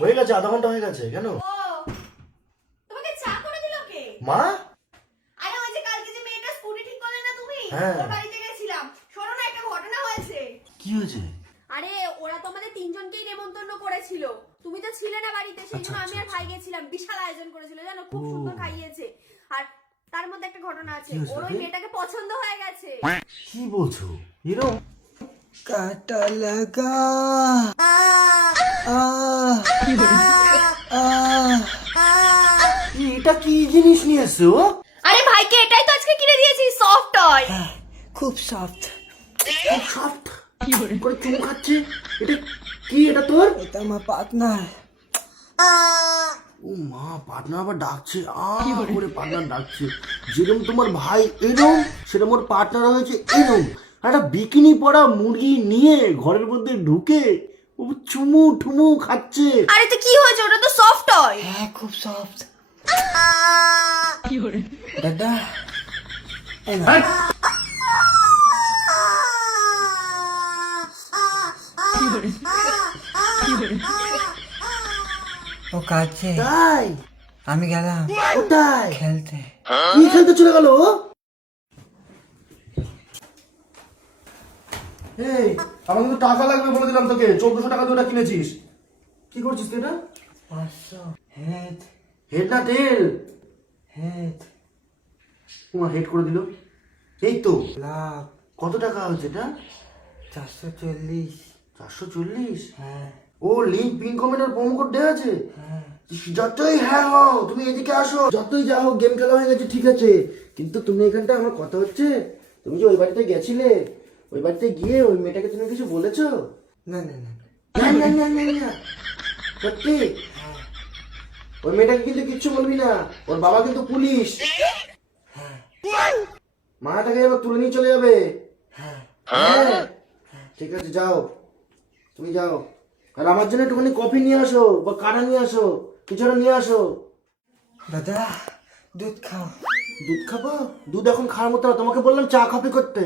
হয়ে গেছে, আধা ঘন্টা হয়ে গেছে। কেন? ও তোমাকে চা করে দিল কে? মা? আরে ওই যে কালকে যে মেয়েটা স্কুটি ঠিক করলে না তুমি, হ্যাঁ। ওর বাড়িতে গেছিলাম। শোনো না, একটা ঘটনা হয়েছে। কি হয়েছে? আরে ওরা তো আমাদের তিনজনকেই নেমন্তন্ন করেছিল, তুমি তো ছিলে না বাড়িতে, সেই জন্য আমি আর ভাই গেছিলাম। বিশাল আয়োজন করেছিল জানো, খুব সুন্দর খাইয়েছে। আর তার মধ্যে একটা ঘটনা আছে, কি হয়েছে ওর ওই নাকি? মেয়েটাকে পছন্দ হয়ে গেছে। কি বলছো? এরকম? কাটা লাগা এটা কি জিনিস নিয়ে এসছো? আরে ভাইকে এটাই তো আজকে কিনে দিয়েছি, সফট টয়। খুব সফট। সফট করে চুমু খাচ্ছে। এটা কি? এটা তোর? এটা আমার পার্টনার। ও মা, পার্টনার আবার ডাকছে। করে পার্টনার ডাকছে। যেরকম তোমার ভাই এরম, সেরকম ওর পার্টনার হয়েছে এরম। একটা বিকিনি পরা মুরগি নিয়ে ঘরের মধ্যে ঢুকে ও চুমু ঠুমু খাচ্ছে। আরে তো কি হয়েছে, ওটা তো সফট টয়। হ্যাঁ খুব সফট। দাদা এই নাও। হ্যাঁ? ও কাছে তাই? আমি গেলাম কোথায়? খেলতে। কি খেলতে চলে গেল? এই, আমার কিন্তু টাকা লাগবে বলে দিলাম তোকে। 1400 টাকা দিয়ে ওটা কিনেছিস। কি করছিস তুই এটা? 500 হেড হেড না তেল? হেড তোমার হেড করে দিল। এই তো। লাভ কত টাকা হচ্ছে এটা? 440। 440? হ্যাঁ ও, লিঙ্ক পিন কমেন্ট আর প্রোমো কোড দেওয়া আছে। হ্যাঁ যতই হ্যাঁ হও, তুমি এদিকে আসো। যতই যা হোক, গেম খেলা হয়ে গেছে ঠিক আছে, কিন্তু তুমি এখানটা আমার কথা হচ্ছে। তুমি যে ওই বাড়িতে গেছিলে, ওই বাড়িতে গিয়ে ওই মেয়েটাকে তুমি কিছু বলেছো? না না না না না না না না, সত্যি? ওই মেয়েটাকে কিন্তু কিচ্ছু বলবি না। ওর বাবা কিন্তু পুলিশ। মাটাকে এবার তুলে নিয়ে চলে যাবে। হ্যাঁ ঠিক আছে, যাও, তুমি যাও। আর আমার জন্য একটুখানি কফি নিয়ে আসো বা কাঢ়া নিয়ে আসো, কিছু একটা নিয়ে আসো। দাদা দুধ খাও। দুধ খাবো? দুধ এখন খাওয়ার মতো না। তোমাকে বললাম চা কফি করতে।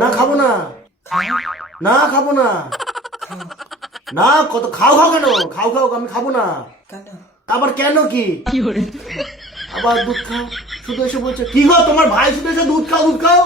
না খাবো না। না খাবো না। না, কত খাও খাও কেন? খাও খাও, আমি খাবো না। কেন? আবার কেন কি? আবার দুধ খাও শুধু এসে বলছে। কি গো, তোমার ভাই শুধু এসে দুধ খাও দুধ খাও।